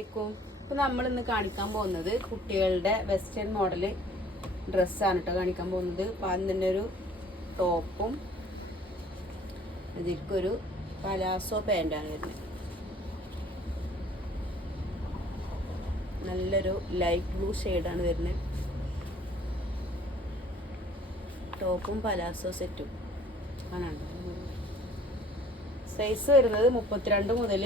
ഇപ്പൊ നമ്മൾ ഇന്ന് കാണിക്കാൻ പോകുന്നത് കുട്ടികളുടെ വെസ്റ്റേൺ മോഡൽ ഡ്രസ്സാണ് കേട്ടോ കാണിക്കാൻ പോകുന്നത്. അതിൻ്റെ ഒരു ടോപ്പും ഇതിൽക്കൊരു പലാസോ പാൻറ്റാണ് വരുന്നത്. നല്ലൊരു ലൈറ്റ് ബ്ലൂ ഷെയ്ഡാണ് വരുന്നത്. ടോപ്പും പലാസോ സെറ്റും ആണ്. സൈസ് വരുന്നത് 32 മുതൽ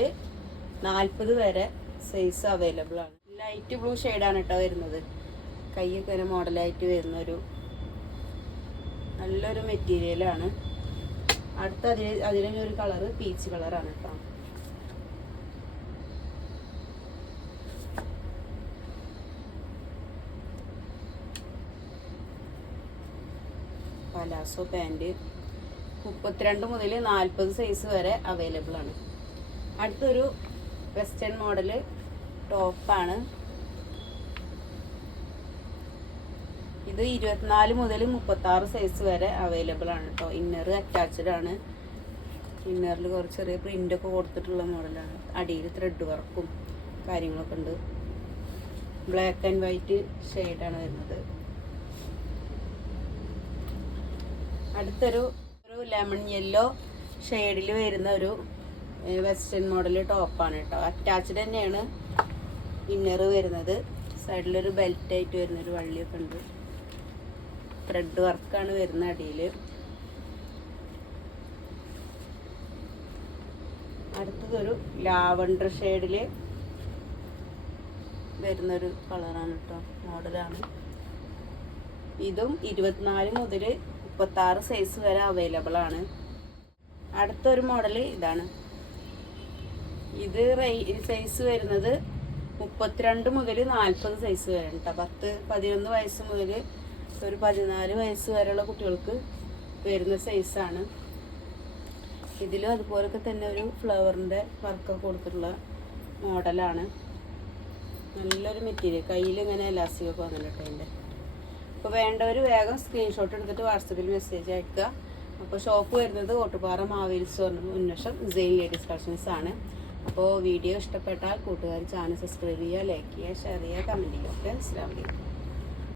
40 വരെ സൈസ് അവൈലബിൾ ആണ്. ലൈറ്റ് ബ്ലൂ ഷെയ്ഡാണ് കേട്ടോ വരുന്നത്. കൈയൊക്കെ ഒരു മോഡലായിട്ട് വരുന്നൊരു നല്ലൊരു മെറ്റീരിയലാണ്. അടുത്ത അതിലൊരു കളറ് പീച്ച് കളറാണ് കേട്ടോ. പലാസോ പാൻറ് 32 മുതൽ 40 സൈസ് വരെ അവൈലബിൾ ആണ്. അടുത്തൊരു വെസ്റ്റേൺ മോഡൽ ടോപ്പാണ്. ഇത് 24 മുതൽ 36 സൈസ് വരെ അവൈലബിൾ ആണ് കേട്ടോ. ഇന്നർ അറ്റാച്ച്ഡ് ആണ്. ഇന്നറിൽ കുറച്ച് ചെറിയ പ്രിൻ്റൊക്കെ കൊടുത്തിട്ടുള്ള മോഡലാണ്. അടിയിൽ ത്രെഡ് വർക്കും കാര്യങ്ങളൊക്കെ ഉണ്ട്. ബ്ലാക്ക് ആൻഡ് വൈറ്റ് ഷെയ്ഡാണ് വരുന്നത്. അടുത്തൊരു ലെമൺ യെല്ലോ ഷെയ്ഡിൽ വരുന്ന ഒരു വെസ്റ്റേൺ മോഡൽ ടോപ്പാണ് കേട്ടോ. അറ്റാച്ച്ഡ് തന്നെയാണ് ഇന്നർ വരുന്നത്. സൈഡിലൊരു ബെൽറ്റായിട്ട് വരുന്നൊരു വള്ളിയൊക്കെ ഉണ്ട്. ത്രെഡ് വർക്കാണ് വരുന്ന അടിയിൽ. അടുത്തതൊരു ലാവണ്ടർ ഷെയ്ഡിൽ വരുന്നൊരു കളറാണ് കേട്ടോ, മോഡലാണ്. ഇതും 24 മുതൽ 36 സൈസ് വരെ അവൈലബിൾ ആണ്. അടുത്തൊരു മോഡൽ ഇതാണ്. ഇത് സൈസ് വരുന്നത് 32 മുതൽ 40 സൈസ് വരെ കേട്ടോ. 10-11 വയസ്സ് മുതൽ ഒരു 14 വയസ്സ് വരെയുള്ള കുട്ടികൾക്ക് വരുന്ന സൈസാണ്. ഇതിലും അതുപോലൊക്കെ തന്നെ ഒരു ഫ്ലവറിൻ്റെ വർക്കൊക്കെ കൊടുത്തിട്ടുള്ള മോഡലാണ്. നല്ലൊരു മെറ്റീരിയൽ. കയ്യിൽ ഇങ്ങനെ എലാസ്റ്റിക്കൊക്കെ വന്നിട്ട് അതിൻ്റെ. അപ്പോൾ വേണ്ടവർ വേഗം സ്ക്രീൻഷോട്ട് എടുത്തിട്ട് വാട്സപ്പിൽ മെസ്സേജ് അയക്കുക. അപ്പോൾ ഷോപ്പ് വരുന്നത് ഓട്ടുപാറ മാവേലി സ്റ്റോറിന് മുൻവശം സെയിൻ ലേഡീസ് കളക്ഷൻസ് ആണ്. അപ്പോൾ വീഡിയോ ഇഷ്ടപ്പെട്ടാൽ കൂട്ടുകാർ ചാനൽ സബ്സ്ക്രൈബ് ചെയ്യുക, ലൈക്ക് ചെയ്യുക, ഷെയർ ചെയ്യുക, കമൻറ്റ് ചെയ്യുക. ഓക്കെ, അസ്സലാമു അലൈക്കും.